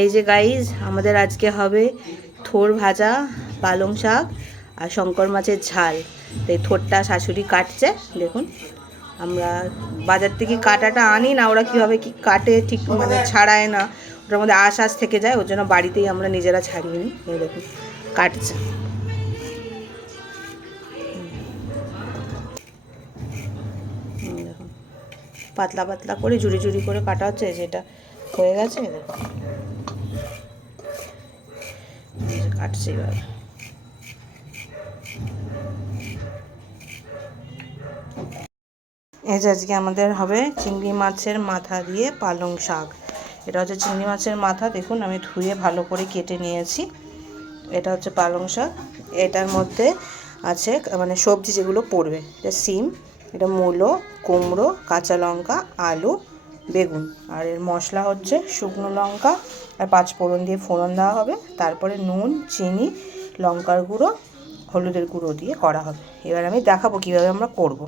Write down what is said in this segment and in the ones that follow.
এই যে গাইজ, আমাদের আজকে হবে থোর ভাজা, পালং শাক আর শঙ্কর মাছের ঝাল। এই থোরটা শাশুড়ি কাটছে, দেখুন। আমরা বাজার থেকে কাটাটা আনি না, ওরা কীভাবে কি কাটে ঠিক মানে ছাড়ায় না, ওটার মধ্যে আঁশ থেকে যায়, ওর জন্য বাড়িতেই আমরা নিজেরা ছাড়িয়ে নিই। এই দেখুন কাটছে। দেখুন পাতলা পাতলা করে ঝুড়ি ঝুড়ি করে কাটা হচ্ছে, যেটা হয়ে গেছে দেখুন কাটছে এবার। এই যে আজকে আমাদের হবে চিংড়ি মাছের মাথা দিয়ে পালং শাক। এটা হচ্ছে চিংড়ি মাছের মাথা, দেখুন আমি ধুয়ে ভালো করে কেটে নিয়েছি। এটা হচ্ছে পালং শাক, এটার মধ্যে আছে মানে সবজি যেগুলো পড়বে, এটা সিম, এটা মূলো, কুমড়ো, কাঁচা লঙ্কা, আলু, বেগুন। আর এর মশলা হচ্ছে শুকনো লঙ্কা আর 5 ফোড়ন দিয়ে ফোড়ন দেওয়া হবে, তারপরে নুন, চিনি, লঙ্কার গুঁড়ো, হলুদের গুঁড়ো দিয়ে করা হবে। এবার আমি দেখাবো কীভাবে আমরা করব।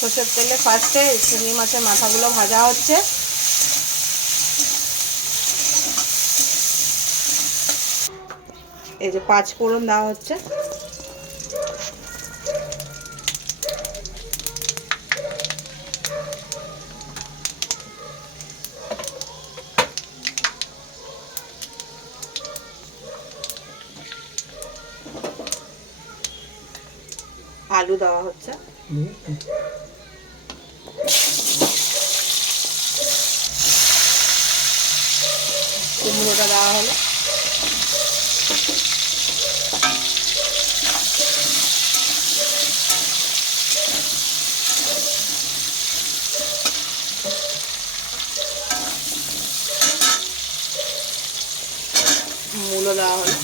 সরষের তেলে ফার্স্টে চিংড়ি মাছের মাথাগুলো ভাজা হচ্ছে। এই যে 5 ফোড়ন দেওয়া হচ্ছে, আলু দেওয়া হচ্ছে, কুমড়োটা দেওয়া হলো, মূলো দেওয়া হলো,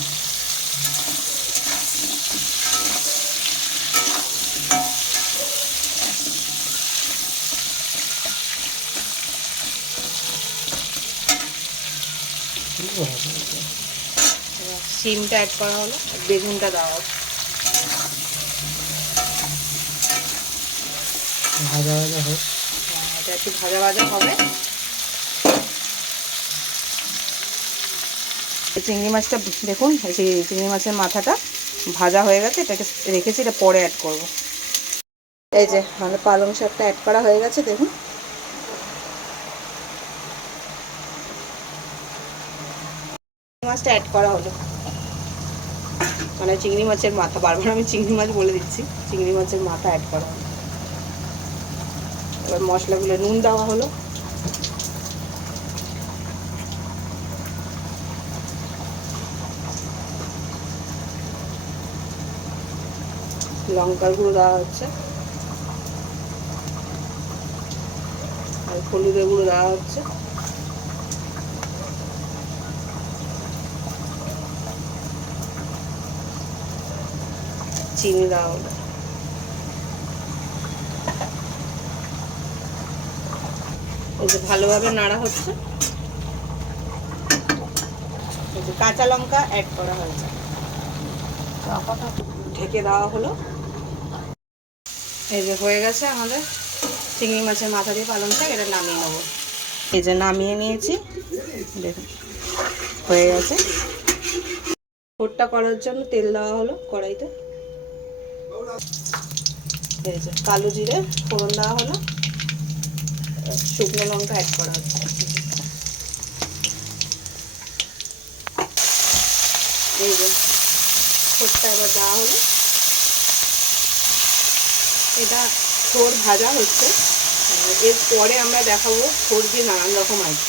সিমটা অ্যাড করা হলো, বেগুনটা দেওয়া হলো, ভাজা ভাজা হোক। এটা একটু ভাজা ভাজা হবে। চিংড়ি মাছটা দেখুন, এই যে চিংড়ি মাছের মাথাটা ভাজা হয়ে গেছে, এটাকে রেখেছি, এটা পরে অ্যাড করব। এই যে মানে পালং শাকটা অ্যাড করা হয়ে গেছে, দেখুন। মাছটা অ্যাড করা হলো, মানে চিংড়ি মাছের মাথা, বারবার আমি চিংড়ি মাছ বলে দিচ্ছি, চিংড়ি মাছের মাথা অ্যাড করা হলো। এবার মশলাগুলো নুন দেওয়া হলো, লঙ্কার গুঁড়ো দেওয়া হচ্ছে, আর হলুদের গুঁড়ো দেওয়া হচ্ছে, চিনি দেওয়া হলো। এই যে ভালোভাবে নাড়া হচ্ছে, এই যে কাঁচা লঙ্কা অ্যাড করা হয়েছে, ঢেকে দেওয়া হলো। এই যে হয়ে গেছে আমাদের চিংড়ি মাছের মাথা দিয়ে পালং শাক, এটা নামিয়ে নেবো। এই যে নামিয়ে নিয়েছি, দেখুন হয়ে গেছে। ভোটটা করার জন্য তেল দেওয়া হলো কড়াইতে, এই যে কালো জিরে ফোড়ন দেওয়া হলো, শুকনো লঙ্কা অ্যাড করা হচ্ছে। এই যে ভোটটা এবার দেওয়া হলো, এটা থোর ভাজা হচ্ছে, এরপরে আমরা দেখাবো থোর দিয়ে নানান রকম আছে।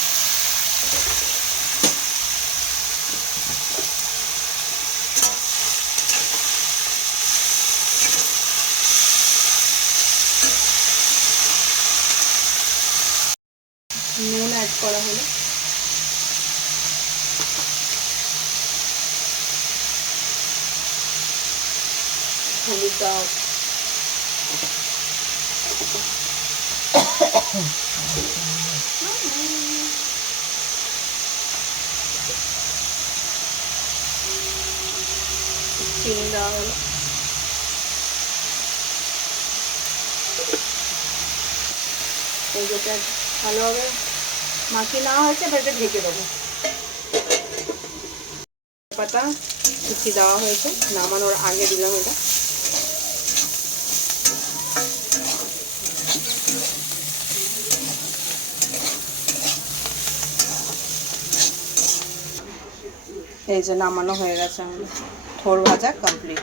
নুন অ্যাড করা হলো, হলুদ দেওয়া, চিনি দেওয়া হলো, এই যেটা ভালোভাবে মাখিয়ে নেওয়া হয়েছে, এবার এটা ঢেকে দেবো। পাতা কুচি দেওয়া হয়েছে, নামানোর আগে দিলাম এটা। এই যে নামানো হয়ে গেছে, আমাদের থোড় ভাজা কমপ্লিট।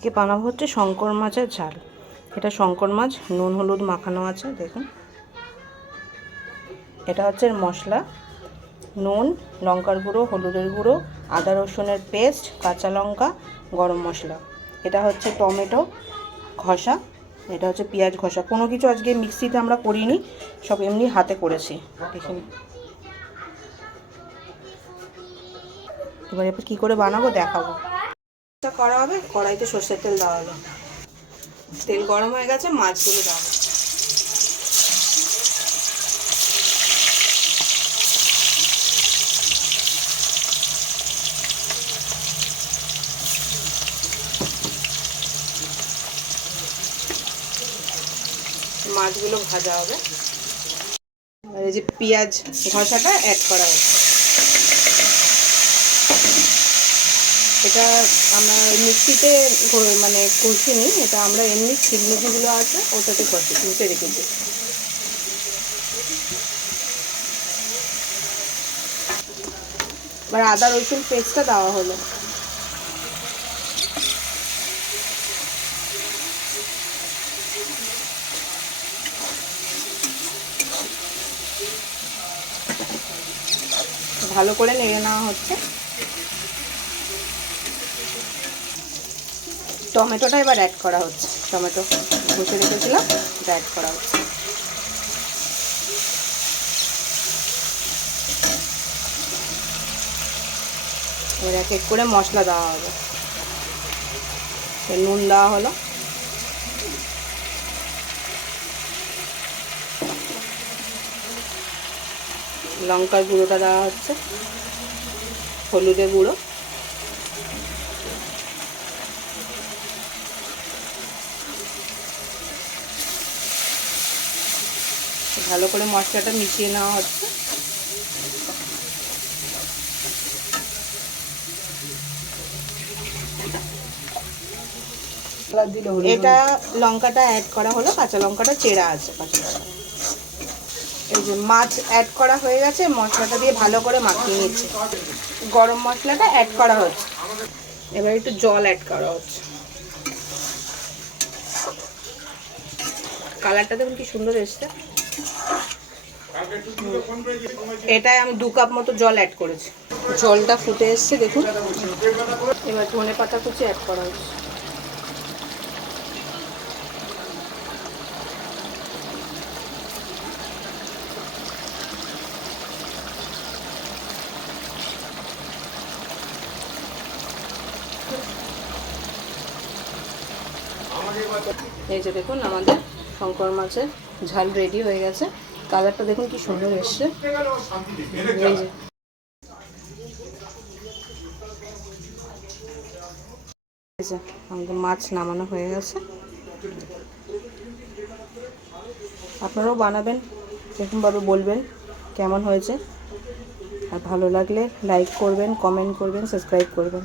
কে বানাবো হচ্ছে শঙ্কর মাছের ঝাল। এটা শঙ্কর মাছ নুন হলুদ মাখানো আছে, দেখুন। এটা হচ্ছে মশলা, নুন, লঙ্কার গুঁড়ো, হলুদের গুঁড়ো, আদা রসুনের পেস্ট, কাঁচা লঙ্কা, গরম মশলা। এটা হচ্ছে টমেটো ঘষা, এটা হচ্ছে পেঁয়াজ ঘষা। কোনো কিছু আজকে মিক্সিতে আমরা করিনি, সব এমনি হাতে করেছি। দেখুন এবার কী করে বানাবো দেখাবো। এটা করা হবে, কড়াইতে সর্ষের তেল দেওয়া হলো, তেল গরম হয়ে গেছে, মাছগুলো দেওয়া হবে। মাছগুলো ভাজা হবে, আর এই যে পেঁয়াজ ঘষাটা অ্যাড করা হচ্ছে। এটা আমরা মিক্সিতে মানে কষিনি, এটা আমরা এমনি ছিলনি যেগুলো আছে ওটাতে কষে রেখেছি। এবার আদা রসুন পেস্টটা দেওয়া হলো, ভালো করে নেড়ে নেওয়া হচ্ছে। টমেটোটা এবার অ্যাড করা হচ্ছে, টমেটো ঘষে রেখেছিলাম এটা অ্যাড করা হচ্ছে। এবার এক এক করে মশলা দেওয়া হবে। নুন দেওয়া হলো, লঙ্কার গুঁড়োটা দেওয়া হচ্ছে, হলুদের গুঁড়ো, ভালো করে মশলাটা মিশিয়ে নেওয়া হচ্ছে। এটা লঙ্কাটা অ্যাড করা হলো, কাঁচা লঙ্কাটা চেরা আছে কাঁচা লঙ্কা। এই যে মাছ অ্যাড করা হয়ে গেছে, মশলাটা দিয়ে ভালো করে মাখিয়ে নিচ্ছে। গরম মশলাটা অ্যাড করা হচ্ছে, এবার একটু জল অ্যাড করা হচ্ছে। কালারটা দেখুন কি সুন্দর এসছে। এটাই আমি 2 কাপ মতো জল অ্যাড করেছি, জলটা ফুটে এসছে দেখুন। এবার ধনে পাতা কুচি অ্যাড করা হচ্ছে। এই যে দেখুন আমাদের শঙ্কর মাছের ঝাল রেডি হয়ে গেছে। কালারটা দেখুন কি সুন্দর এসছে। এই যে আমাদের মাছ নামানো হয়ে গেছে। আপনারাও বানাবেন, এরকমভাবে বলবেন কেমন হয়েছে। আর ভালো লাগলে লাইক করবেন, কমেন্ট করবেন, সাবস্ক্রাইব করবেন।